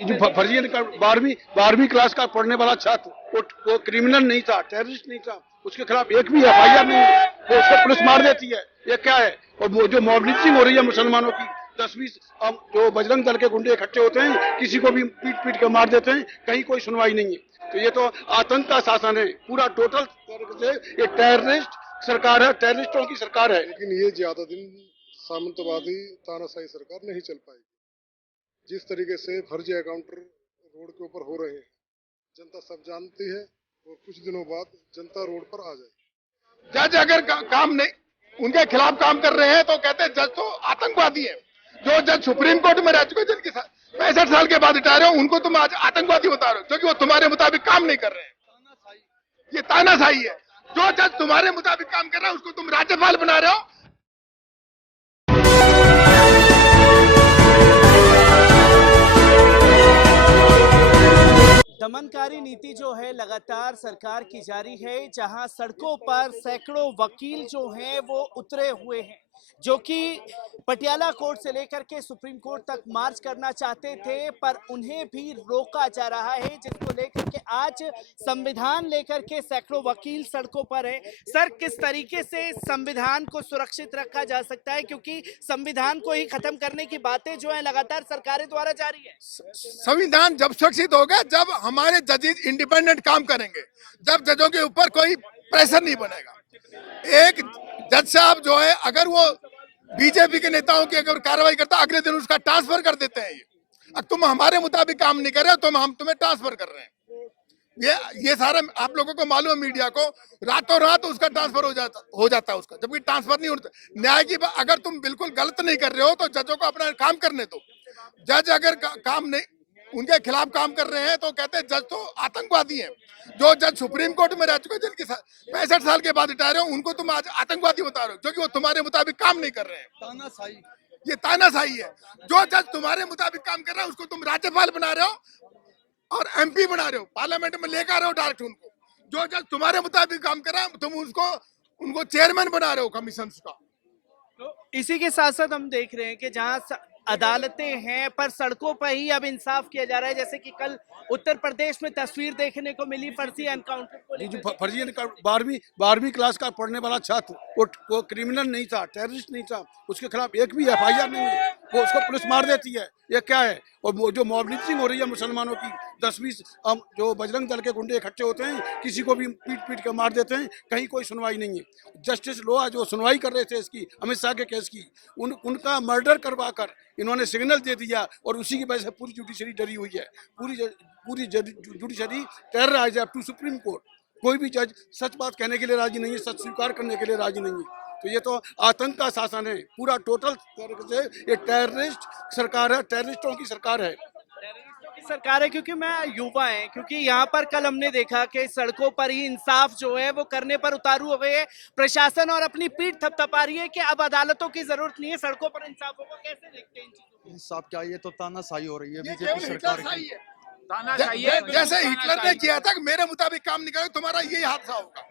ये जो फर्जी निकाल 12वीं क्लास का पढ़ने वाला छात्र वो क्रिमिनल नहीं था, टेररिस्ट नहीं था, उसके खिलाफ एक भी एफआईआर नहीं है, वो उसको पुलिस मार देती है। ये क्या है? और वो जो मॉब लिंचिंग हो रही है मुसलमानों की, 10-20 जो बजरंग दल के गुंडे इकट्ठे होते हैं, किसी को भी पीट पीट के मार देते हैं, कहीं कोई सुनवाई नहीं है। तो ये तो आतंक का शासन है पूरा, टोटल तरीके से ये टेररिस्ट सरकार है, टेररिस्टों की सरकार है। लेकिन ये ज्यादा दिन सामंतवादी तानाशाही सरकार नहीं चल पाएगी। जिस तरीके से फर्जी एकाउंटर रोड के ऊपर हो रहे हैं, जनता सब जानती है, और कुछ दिनों बाद जनता रोड पर आ जाएगी। जज अगर काम नहीं उनके खिलाफ काम कर रहे हैं तो कहते हैं जज तो आतंकवादी है। जो जज सुप्रीम कोर्ट में रह चुके, जिनके 65 साल के बाद रिटायर हो, उनको तुम आज आतंकवादी बता रहे हो क्योंकि वो तुम्हारे मुताबिक काम नहीं कर रहे हैं। ये तानाशाही है। जो जज तुम्हारे मुताबिक काम कर रहा है उसको तुम राज्यपाल बना रहे हो। दमनकारी नीति जो है लगातार सरकार की जारी है, जहां सड़कों पर सैकड़ों वकील जो हैं वो उतरे हुए हैं, जो कि पटियाला कोर्ट से लेकर के सुप्रीम कोर्ट तक मार्च करना चाहते थे, पर उन्हें भी रोका जा रहा है, जिसको लेकर के आज संविधान लेकर के सैकड़ों वकील सड़कों पर हैं। सर, किस तरीके से संविधान को सुरक्षित रखा जा सकता है, क्योंकि संविधान को ही खत्म करने की बातें जो है लगातार सरकारें द्वारा जारी है। संविधान जब सुरक्षित होगा जब हमारे जजेस इंडिपेंडेंट काम करेंगे, जब जजों के ऊपर कोई प्रेशर नहीं बनेगा। एक जज साहब जो है अगर वो बीजेपी के नेताओं की अगर कार्रवाई करता, अगले दिन उसका ट्रांसफर कर देते हैं। ये तुम हमारे मुताबिक काम नहीं कर रहे हो तो हम तुम्हें ट्रांसफर कर रहे हैं। ये सारा आप लोगों को मालूम है, मीडिया को, रातों रात उसका ट्रांसफर हो जाता है उसका, जबकि ट्रांसफर नहीं होता। न्याय की अगर तुम बिल्कुल गलत नहीं कर रहे हो तो जजों को अपना काम करने दो। जज अगर काम नहीं उनके खिलाफ काम कर रहे हैं तो कहते हैं जज तो आतंकवादी हैं। जो जज सुप्रीम कोर्ट में रह चुके, जिनके 65 साल के बाद रिटायर हो, उनको तुम आज आतंकवादी बता रहे हो क्योंकि वो तुम्हारे मुताबिक काम नहीं कर रहे हैं। तानाशाही, ये तानाशाही है। जो जज तुम्हारे मुताबिक काम कर रहा है उसको तुम राज्यपाल बना रहे हो और एमपी बना रहे हो, पार्लियामेंट में लेकर रहे हो डायरेक्ट उनको। जो जज तुम्हारे मुताबिक काम कर रहा है तुम उनको चेयरमैन बना रहे हो कमीशन का। तो इसी के साथ साथ हम देख रहे हैं कि जहां अदालतें हैं, पर सड़कों पर ही अब इंसाफ किया जा रहा है। जैसे कि कल उत्तर प्रदेश में तस्वीर देखने को मिली फर्जी एनकाउंटर को ये जो लेकर। फर्जी निकाल 12वीं क्लास का पढ़ने वाला छात्र वो क्रिमिनल नहीं था, टेररिस्ट नहीं था, उसके खिलाफ एक भी एफआईआर नहीं है, वो उसको पुलिस मार देती है। ये क्या है? और वो जो मॉब लिंचिंग हो रही है मुसलमानों की, 10-20 जो बजरंग दल के गुंडे इकट्ठे होते हैं, किसी को भी पीट पीट के मार देते हैं, कहीं कोई सुनवाई नहीं है। जस्टिस लोआ जो सुनवाई कर रहे थे इसकी, अमित शाह के केस की, उनका मर्डर करवा कर इन्होंने सिग्नल दे दिया, और उसी की वजह से पूरी जुडिशरी डरी हुई है। पूरी जुडिशरी टेरराइज है अप टू सुप्रीम कोर्ट। कोई भी जज सच बात कहने के लिए राजी नहीं है, सच स्वीकार करने के लिए राजी नहीं है। तो ये तो आतंक का शासन है पूरा, टोटल तरीके से ये टेररिस्ट सरकार है, टेररिस्टों की सरकार है। टेररिस्टों की सरकार है, क्योंकि मैं युवा है, क्योंकि यहाँ पर कल हमने देखा कि सड़कों पर ही इंसाफ जो है वो करने पर उतारू हो गए हैं प्रशासन, और अपनी पीठ थपथपा रही है कि अब अदालतों की जरूरत नहीं है, सड़कों पर इंसाफ होगा। कैसे देखते हैं इन चीजों को? इंसाफ क्या, ये तो तानाशाही हो रही है बीजेपी सरकार की। जैसे हिटलर ने किया था कि मेरे मुताबिक काम नहीं करोगे तुम्हारा यही हादसा होगा।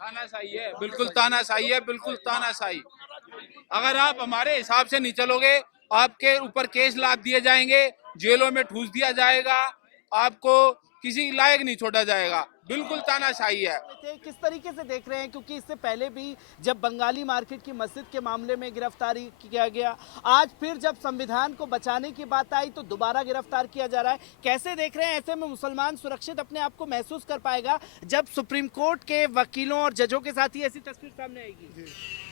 तानाशाही है, बिल्कुल तानाशाही है, बिल्कुल तानाशाही। अगर आप हमारे हिसाब से नहीं चलोगे, आपके ऊपर केस लाद दिए जाएंगे, जेलों में ठूस दिया जाएगा, आपको किसी लायक नहीं छोड़ा जाएगा। बिल्कुल तानाशाही है। किस तरीके से देख रहे हैं, क्योंकि इससे पहले भी जब बंगाली मार्केट की मस्जिद के मामले में गिरफ्तारी किया गया, आज फिर जब संविधान को बचाने की बात आई तो दोबारा गिरफ्तार किया जा रहा है। कैसे देख रहे हैं, ऐसे में मुसलमान सुरक्षित अपने आप को महसूस कर पाएगा जब सुप्रीम कोर्ट के वकीलों और जजों के साथ ही ऐसी तस्वीर सामने आएगी?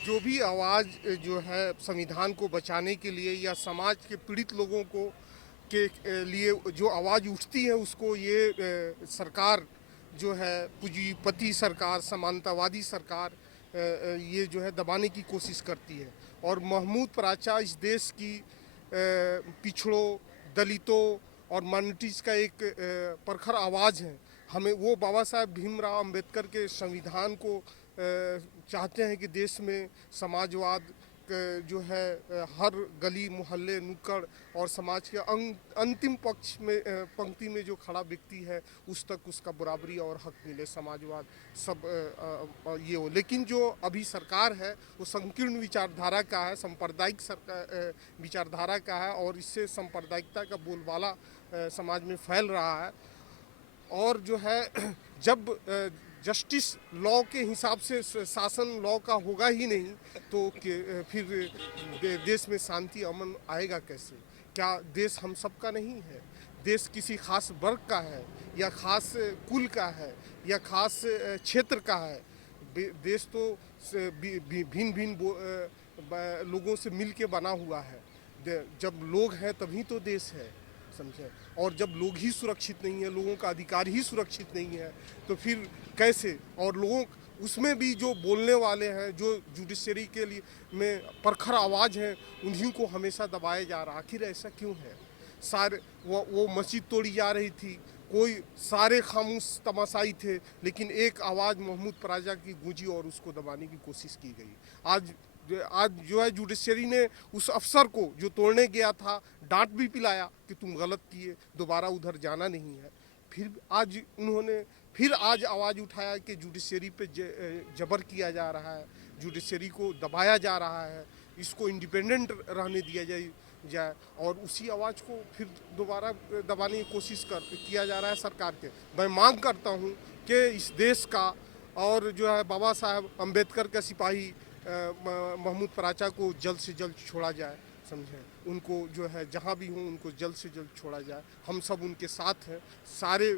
जो भी आवाज़ जो है संविधान को बचाने के लिए या समाज के पीड़ित लोगों को के लिए जो आवाज़ उठती है, उसको ये सरकार जो है पूंजीपति सरकार, समानतावादी सरकार ये जो है दबाने की कोशिश करती है। और महमूद प्राचा इस देश की पिछड़ों, दलितों और माइनॉरिटीज़ का एक प्रखर आवाज़ है। हमें वो बाबा साहब भीमराव अंबेडकर के संविधान को चाहते हैं कि देश में समाजवाद जो है हर गली मोहल्ले नुक्कड़ और समाज के अंतिम पक्ष में पंक्ति में जो खड़ा व्यक्ति है उस तक उसका बराबरी और हक मिले, समाजवाद सब ये हो। लेकिन जो अभी सरकार है वो संकीर्ण विचारधारा का है, सांप्रदायिक विचारधारा का है, और इससे सांप्रदायिकता का बोलबाला समाज में फैल रहा है। और जो है जब जस्टिस लॉ के हिसाब से शासन लॉ का होगा ही नहीं तो फिर देश में शांति अमन आएगा कैसे? क्या देश हम सबका नहीं है? देश किसी खास वर्ग का है या खास कुल का है या खास क्षेत्र का है? देश तो भिन्न भिन्न लोगों से मिल के बना हुआ है। जब लोग हैं तभी तो देश है, समझे? और जब लोग ही सुरक्षित नहीं है, लोगों का अधिकार ही सुरक्षित नहीं है, तो फिर कैसे? और लोगों उसमें भी जो बोलने वाले हैं, जो जुडिशरी के लिए में प्रखर आवाज़ है, उन्हीं को हमेशा दबाया जा रहा। आखिर ऐसा क्यों है? सारे वो मस्जिद तोड़ी जा रही थी, कोई सारे खामोश तमाशाई थे, लेकिन एक आवाज़ महमूद पराजा की गूंजी और उसको दबाने की कोशिश की गई। आज जो है जुडिशरी ने उस अफसर को जो तोड़ने गया था डांट भी पिलाया कि तुम गलत किए, दोबारा उधर जाना नहीं है। फिर आज उन्होंने आज आवाज़ उठाया कि जुडिशरी पे जबर किया जा रहा है, जुडिशरी को दबाया जा रहा है, इसको इंडिपेंडेंट रहने दिया जाए और उसी आवाज़ को फिर दोबारा दबाने की कोशिश किया जा रहा है सरकार के। मैं मांग करता हूँ कि इस देश का और जो है बाबा साहब अम्बेडकर का सिपाही महमूद पराचा को जल्द से जल्द छोड़ा जाए, समझे? उनको जो है जहाँ भी हों उनको जल्द से जल्द छोड़ा जाए। हम सब उनके साथ हैं, सारे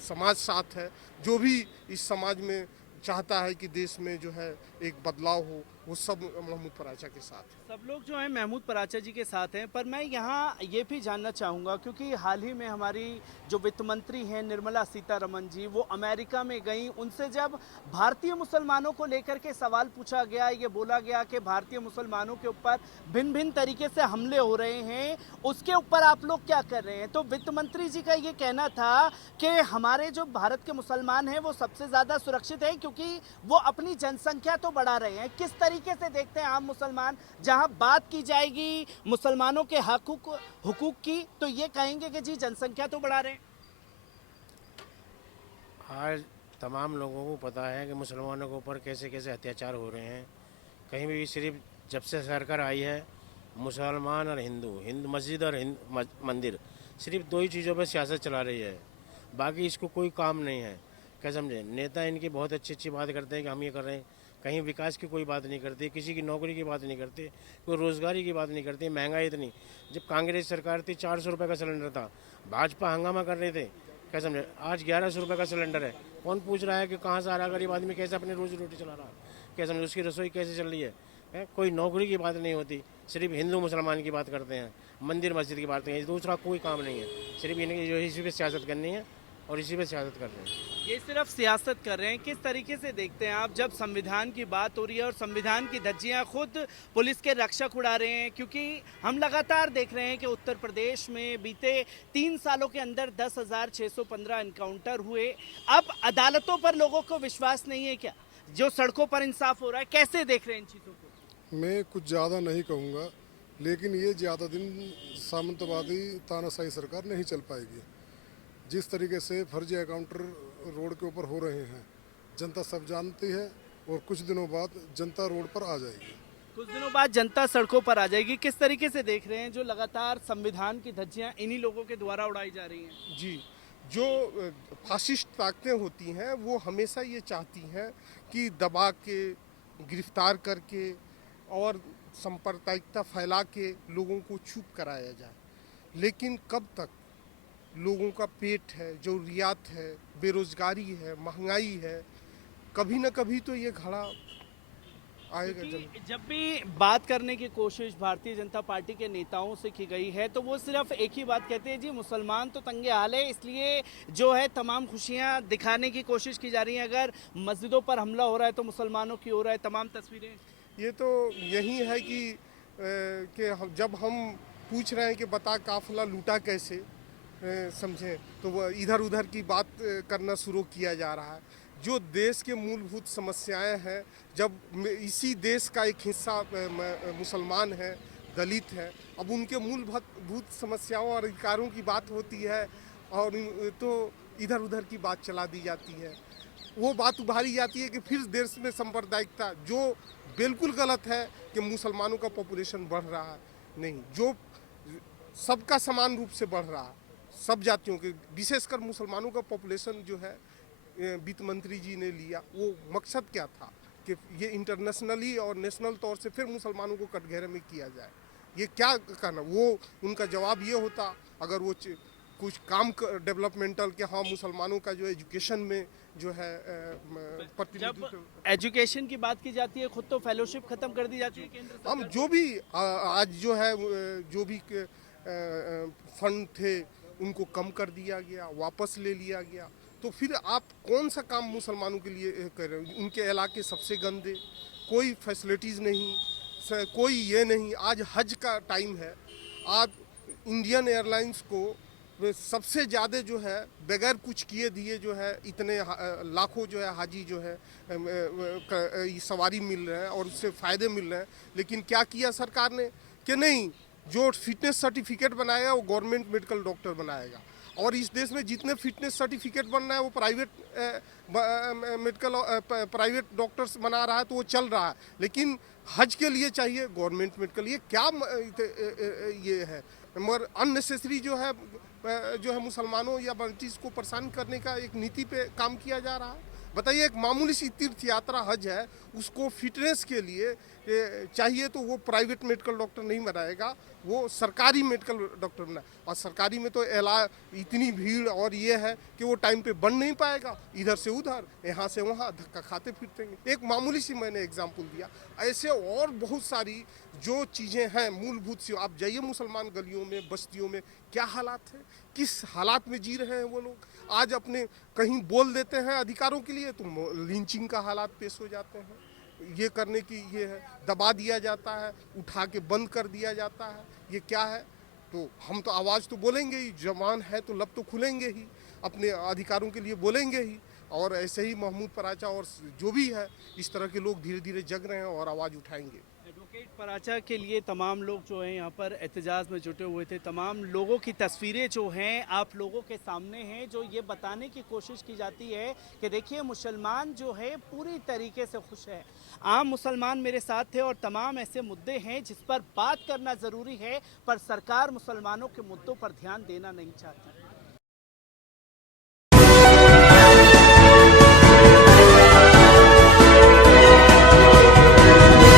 समाज साथ है। जो भी इस समाज में चाहता है कि देश में जो है एक बदलाव हो, वो सब महमूद पराचा के साथ है। सब लोग जो हैं महमूद पराचा जी के साथ हैं। पर मैं यहाँ ये भी जानना चाहूँगा, क्योंकि हाल ही में हमारी जो वित्त मंत्री हैं निर्मला सीतारमण जी, वो अमेरिका में गई। उनसे जब भारतीय मुसलमानों को लेकर के सवाल पूछा गया, ये बोला गया कि भारतीय मुसलमानों के ऊपर भिन्न भिन्न तरीके से हमले हो रहे हैं, उसके ऊपर आप लोग क्या कर रहे हैं? तो वित्त मंत्री जी का ये कहना था कि हमारे जो भारत के मुसलमान हैं वो सबसे ज़्यादा सुरक्षित है, क्योंकि वो अपनी जनसंख्या तो बढ़ा रहे हैं। किस तरीके से देखते हैं आम मुसलमान? जहां बात की जाएगी मुसलमानों के हुकूक की, तो ये कहेंगे कि जी जनसंख्या तो बढ़ा रहे हैं। आज तमाम लोगों को पता है कि मुसलमानों के ऊपर कैसे कैसे अत्याचार हो रहे हैं। कहीं भी सिर्फ जब से सरकार आई है, मुसलमान और हिंदू मस्जिद और मंदिर, सिर्फ दो ही चीज़ों पर सियासत चला रही है। बाकी इसको कोई काम नहीं है। क्या समझे? नेता इनकी बहुत अच्छी अच्छी बात करते हैं कि हम ये कर रहे हैं, कहीं विकास की कोई बात नहीं करते, किसी की नौकरी की बात नहीं करते, कोई रोज़गारी की बात नहीं करते। महंगाई इतनी, जब कांग्रेस सरकार थी 400 रुपये का सिलेंडर था, भाजपा हंगामा कर रहे थे। क्या समझे? आज 1100 रुपये का सिलेंडर है। कौन पूछ रहा है कि कहाँ से आ रहा गरीब आदमी, कैसे अपनी रोजी रोटी चला रहा है? क्या समझे? उसकी रसोई कैसे चल रही है? कोई नौकरी की बात नहीं होती, सिर्फ हिंदू मुसलमान की बात करते हैं, मंदिर मस्जिद की बात करते हैं। दूसरा कोई काम नहीं है, सिर्फ इनकी जो इसी पे सियासत करनी है और इसी पे सियासत कर रहे हैं। ये सिर्फ सियासत कर रहे हैं। किस तरीके से देखते हैं आप जब संविधान की बात हो रही है और संविधान की धज्जियां खुद पुलिस के रक्षक उड़ा रहे हैं? क्योंकि हम लगातार देख रहे हैं कि उत्तर प्रदेश में बीते 3 सालों के अंदर 10,615 एनकाउंटर हुए। अब अदालतों पर लोगों को विश्वास नहीं है क्या? जो सड़कों पर इंसाफ हो रहा है, कैसे देख रहे हैं इन चीज़ों को? मैं कुछ ज़्यादा नहीं कहूँगा, लेकिन ये ज़्यादा दिन सामंतवादी तानाशाही सरकार नहीं चल पाएगी। जिस तरीके से फर्जी एनकाउंटर रोड के ऊपर हो रहे हैं, जनता सब जानती है और कुछ दिनों बाद जनता रोड पर आ जाएगी। कुछ दिनों बाद जनता सड़कों पर आ जाएगी। किस तरीके से देख रहे हैं जो लगातार संविधान की धज्जियां इन्हीं लोगों के द्वारा उड़ाई जा रही हैं? जी, जो फासिस्ट ताकतें होती हैं वो हमेशा ये चाहती हैं कि दबा के, गिरफ्तार करके और सांप्रदायिकता फैला के लोगों को चुप कराया जाए। लेकिन कब तक? लोगों का पेट है, ज़रूरियात है, बेरोजगारी है, महंगाई है, कभी ना कभी तो ये घड़ा आएगा। जब भी बात करने की कोशिश भारतीय जनता पार्टी के नेताओं से की गई है तो वो सिर्फ एक ही बात कहते हैं, जी मुसलमान तो तंगे हाल है, इसलिए जो है तमाम खुशियां दिखाने की कोशिश की जा रही है। अगर मस्जिदों पर हमला हो रहा है तो मुसलमानों की हो रहा है। तमाम तस्वीरें ये तो यही है कि जब हम पूछ रहे हैं कि बता काफिला लूटा कैसे, समझें, तो वह इधर उधर की बात करना शुरू किया जा रहा है। जो देश के मूलभूत समस्याएं हैं, जब इसी देश का एक हिस्सा मुसलमान है, दलित है, अब उनके मूलभूत समस्याओं और अधिकारों की बात होती है और तो इधर उधर की बात चला दी जाती है। वो बात उभारी जाती है कि फिर देश में सांप्रदायिकता, जो बिल्कुल गलत है कि मुसलमानों का पॉपुलेशन बढ़ रहा है, नहीं, जो सबका समान रूप से बढ़ रहा है। सब जातियों के, विशेषकर मुसलमानों का पॉपुलेशन जो है वित्त मंत्री जी ने लिया, वो मकसद क्या था कि ये इंटरनेशनली और नेशनल तौर से फिर मुसलमानों को कटघरे में किया जाए। ये क्या करना, वो उनका जवाब ये होता अगर वो कुछ काम डेवलपमेंटल के, हाँ मुसलमानों का जो एजुकेशन में जो है जब एजुकेशन की बात की जाती है, खुद तो फेलोशिप खत्म कर दी जाती है केंद्र सरकार। हम जो भी आज जो है जो भी फंड थे उनको कम कर दिया गया, वापस ले लिया गया। तो फिर आप कौन सा काम मुसलमानों के लिए कर रहे हो? उनके इलाके सबसे गंदे, कोई फैसिलिटीज़ नहीं, कोई ये नहीं। आज हज का टाइम है, आज इंडियन एयरलाइंस को सबसे ज़्यादा जो है बगैर कुछ किए दिए जो है इतने लाखों जो है हाजी जो है सवारी मिल रहे हैं और उससे फ़ायदे मिल रहे हैं। लेकिन क्या किया सरकार ने कि नहीं, जो फिटनेस सर्टिफिकेट बनाएगा वो गवर्नमेंट मेडिकल डॉक्टर बनाएगा। और इस देश में जितने फिटनेस सर्टिफिकेट बन रहा है वो प्राइवेट डॉक्टर्स बना रहा है, तो वो चल रहा है। लेकिन हज के लिए चाहिए गवर्नमेंट मेडिकल। ये क्या ये है, मगर अननेसेसरी जो है मुसलमानों या बंटीज को परेशान करने का एक नीति पे काम किया जा रहा है। बताइए, एक मामूली सी तीर्थ यात्रा हज है, उसको फिटनेस के लिए चाहिए तो वो प्राइवेट मेडिकल डॉक्टर नहीं बनाएगा, वो सरकारी मेडिकल डॉक्टर बनाए। और सरकारी में तो इतनी भीड़ और ये है कि वो टाइम पे बन नहीं पाएगा, इधर से उधर, यहाँ से वहाँ धक्का खाते फिरतेंगे। एक मामूली सी मैंने एग्जाम्पल दिया, ऐसे और बहुत सारी जो चीज़ें हैं मूलभूत सी। आप जाइए मुसलमान गलियों में, बस्तियों में, क्या हालात है, किस हालात में जी रहे हैं वो लोग। आज अपने कहीं बोल देते हैं अधिकारों के लिए तो लिंचिंग का हालात पेश हो जाते हैं। ये करने की ये है, दबा दिया जाता है, उठा के बंद कर दिया जाता है। ये क्या है? तो हम तो आवाज़ तो बोलेंगे ही, जवान है तो लब तो खुलेंगे ही, अपने अधिकारों के लिए बोलेंगे ही। और ऐसे ही महमूद पराचा और जो भी है, इस तरह के लोग धीरे धीरे जग रहे हैं और आवाज़ उठाएंगे। एडवोकेट पराचा के लिए तमाम लोग जो हैं यहाँ पर एहतजाज में जुटे हुए थे। तमाम लोगों की तस्वीरें जो हैं आप लोगों के सामने हैं, जो ये बताने की कोशिश की जाती है कि देखिए मुसलमान जो है पूरी तरीके से खुश है। आम मुसलमान मेरे साथ थे और तमाम ऐसे मुद्दे हैं जिस पर बात करना ज़रूरी है, पर सरकार मुसलमानों के मुद्दों पर ध्यान देना नहीं चाहती।